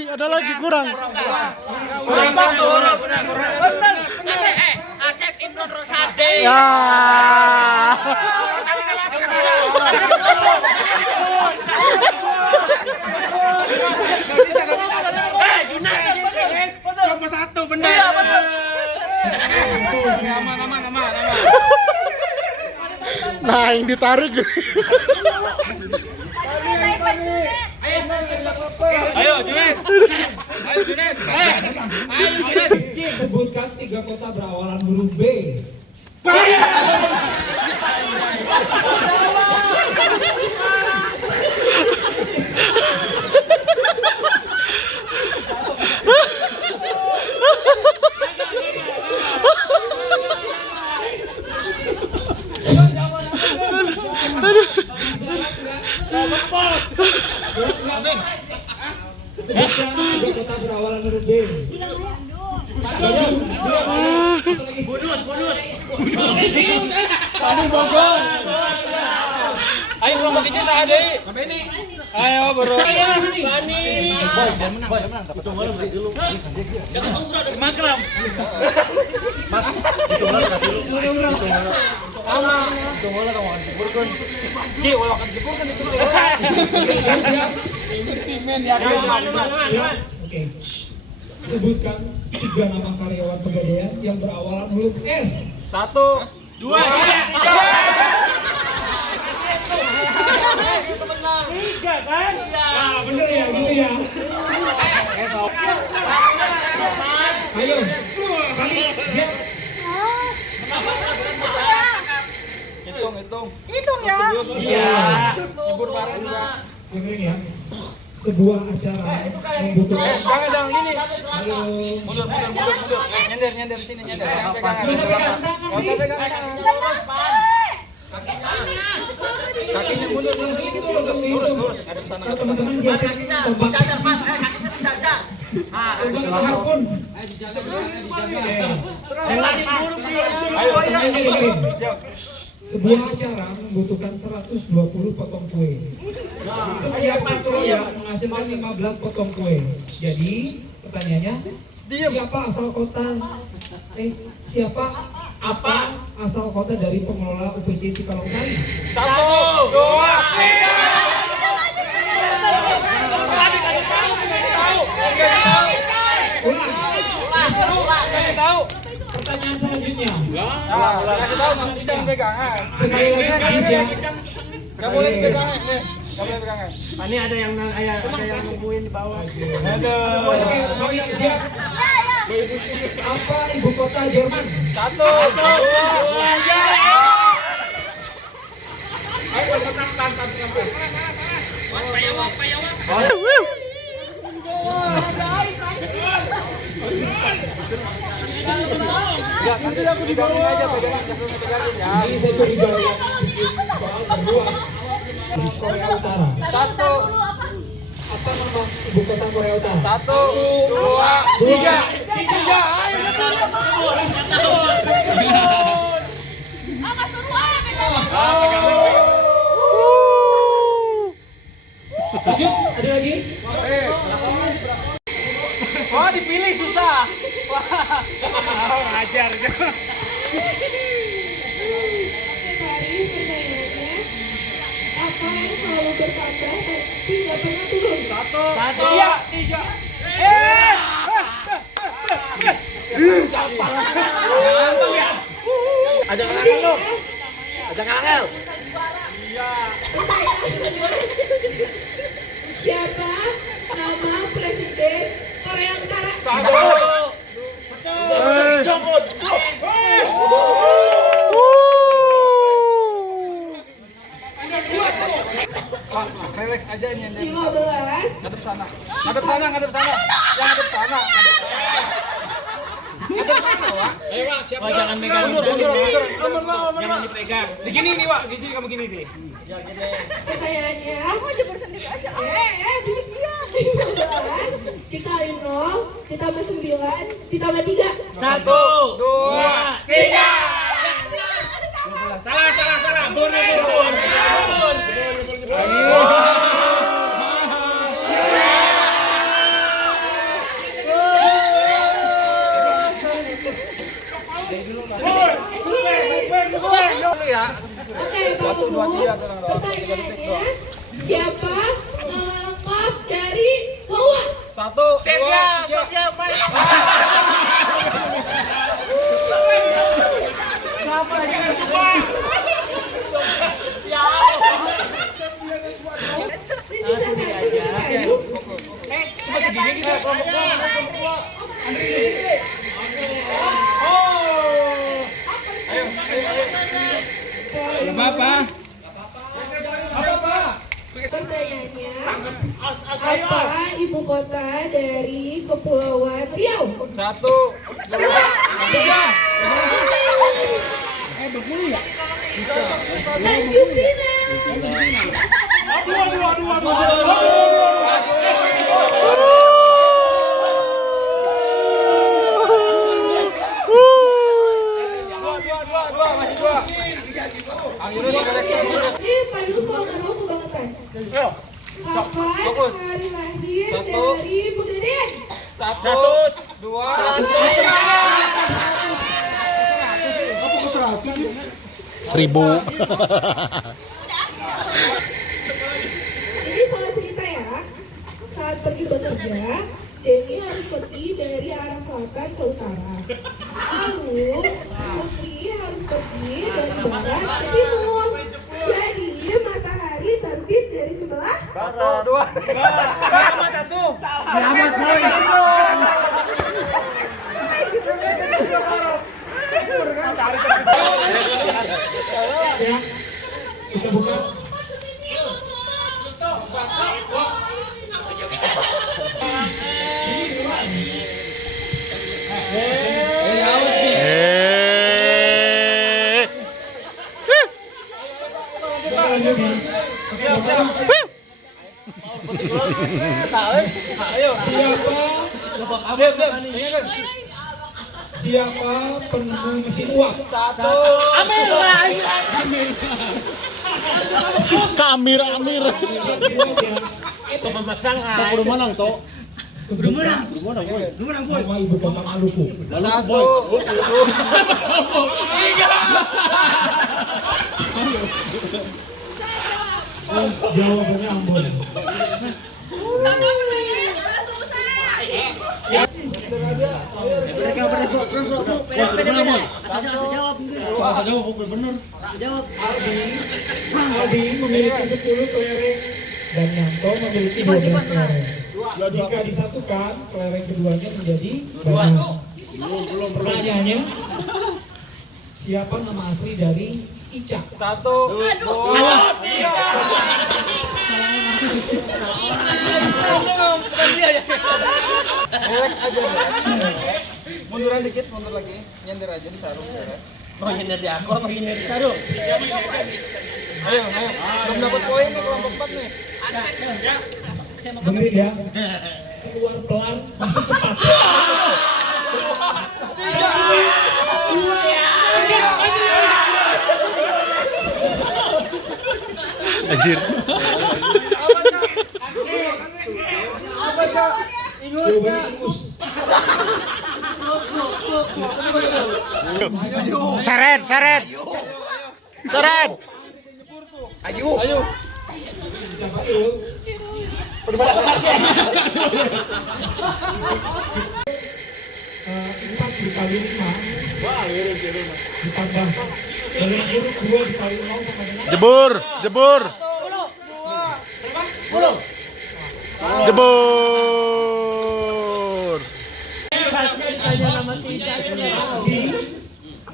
Ada lagi kurang. Asep Imron Rosade. Ya. Nah, yang ditarik. Ayo Junet. Sebutkan 3 kota berawalan huruf B. Sebutkan 3 kota berawalan huruf B. Bogor. Ayo kelompok kecil sahade. Ayo bro. Bani. Boy, menang. Itu malam dulu. Makram. Itu malam dulu. Ama. Itu malam kamu kan sipurkan. Ki, walau kan sipurkan itu. Timen ya. Oke. Sebutkan 3 nama karyawan Pegadaian yang berawalan huruf S. 1, 2, 3. Tiga kan? Ah, bener ya, gitu ya. Ayo. Hitung ya. Iya. Libur bareng juga. Dengerin ya. Sebuah acara membutuhkan. Jangan dong gini. Ayo. Mundur. Nyender sini nyender. Kakinya mundur lurus. Ada sana. Teman-teman siapkan tombak. Tombak pun. Sebuah acara membutuhkan 120 potong kue. Setiap satu loyang menghasilkan 15 potong kue. Jadi pertanyaannya, siapa asal kota? Siapa apa asal kota dari pengelola UPC Cikalongsari? 1, 2, 3. Ulang. Pertanyaan selanjutnya. Kasih tahu nanti jangan pegangan. Sekali lagi please ya. Enggak boleh dipegangan. Enggak boleh pegangan. Ini ada yang nungguin di bawah. Mau yang siap? Apa ibu kota Jerman? 1, 2, 3. Ayo tenang. Ya, nanti aku digabung aja pegangin ya. Ini saya curiga yang bikin soal kedua di Korea Utara. 1, Apa nama ibu kota Korea Utara? 1, 2, 3. Lanjut, ada lagi? Oh, dipilih susah. Wah, ngajar. Apa yang selalu bertambah dan tidak pernah turun? 1, 3. Ada ngangel lu. Ada ngangel. Siapa nama presiden Korea Utara? 15. Relax aja nih. 15. Ngadep sana. Yang ngadep sana. Ngadep sana, Wak. Ayo Wak, siapa? Jangan megang. Jangan dipegang. Di gini nih, Wak. Di sini kamu gini nih. Pertanyaannya. Aku jemur sendiri aja. Bisik dia. 15 dikali 0 ditambah 9 ditambah 3. 1, 2, 3. Salah. Bur. Oke, Pak Tugu. Pertanyaannya, siapa nama lengkap dari Wawan? 1, 2, 3. Cuma segini kita kelompok. Pertanyaannya, apa ibu kota dari Kepulauan Riau? 1, 2, 3. Tanjung Pinang. Ini Pak Yus kalau nggak tahu kebangetan. Apa hari lahir dari Bu Deden? 1, 2, 3. Ini soal cerita ya. Saat pergi bekerja, Denny harus pergi dari arah selatan ke utara. Lalu Putri harus pergi dari barat ke timur. Jadi matahari terbit dari sebelah. 1, 2. Selamat tuh. Selamat boy. Ya, kita buka. Siapa penemu mesin uap? Kamir Amir. Kudu menang toh. Kudu menang. Nama ibu kota Maluku. Lalu boy. Jawabannya Ambon. Aldi memiliki 10 kelereng dan Yanto memiliki 12 kelereng. Jika disatukan, kelereng keduanya menjadi banyak. Pertanyaannya, siapa nama asli dari Ica? Munduran dikit, mundur lagi. Nyender aja di sarung. Mau nyender di aku, mau nyender di sarung. Ayo. Belum dapat poin nih kelompok 4 nih. Dengerin ya. Keluar pelan, masuk cepat. Anjir. Jawabannya ingus. Seret. Siapa itu? Empat dikali 5 ditambah dalam huruf 2 dikali 0 sama dengan Jebur.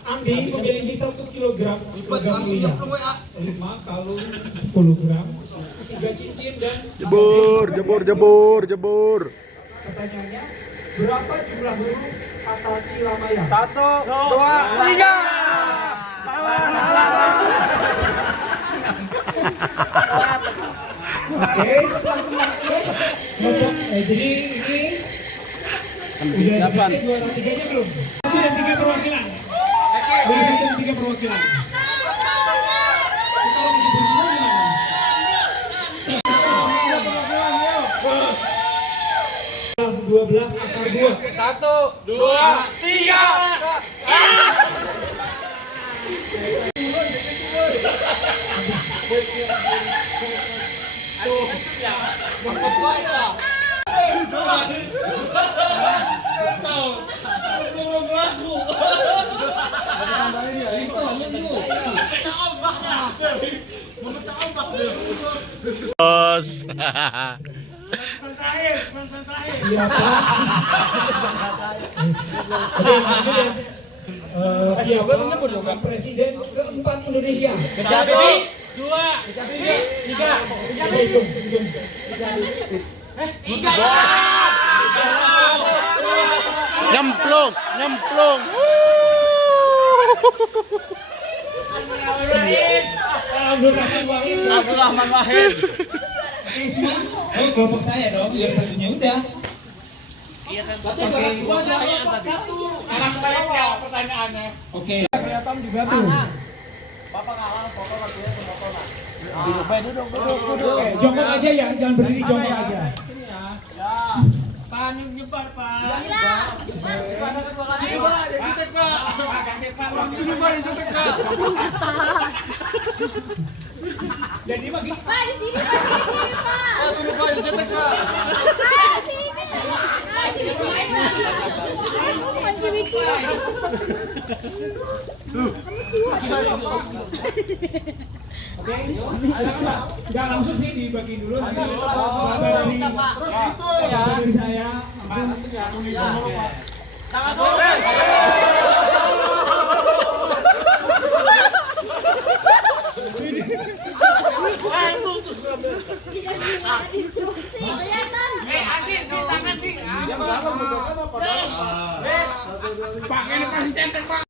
Andi memiliki 1 kilogram logam mulia, 5 kalung 10 gram, 3 cincin dan Jebur. pertanyaannya, berapa jumlah huruf kata Cilamaya? 1, 2, 3. Oke. Jadi ini udah 8. Juara 3-nya belum? 1 dan 3 perwakilan. Boleh 1 dan 3 perwakilan. Kalau disebut semua gimana? 12 akar 2. 1, 2, 3. Bos. Siapa presiden keempat Indonesia? 1, 2, 3. Hitung. Nyemplung. Abdurrahman Wahid. Oh, kelompok saya dong, yang satunya udah. Sekarang balik ya pertanyaannya. Oke. Kelihatan juga tuh. Jongkok aja ya, jangan berdiri, jongkok aja. Pak, nyebar, Pak. Jadi bagi Pak, di sini, Pak. Pak, di sini. Pak, sini, Pak. Enggak langsung sih dibagi dulu nanti dari saya Pak, ini kasih centeng, Pak.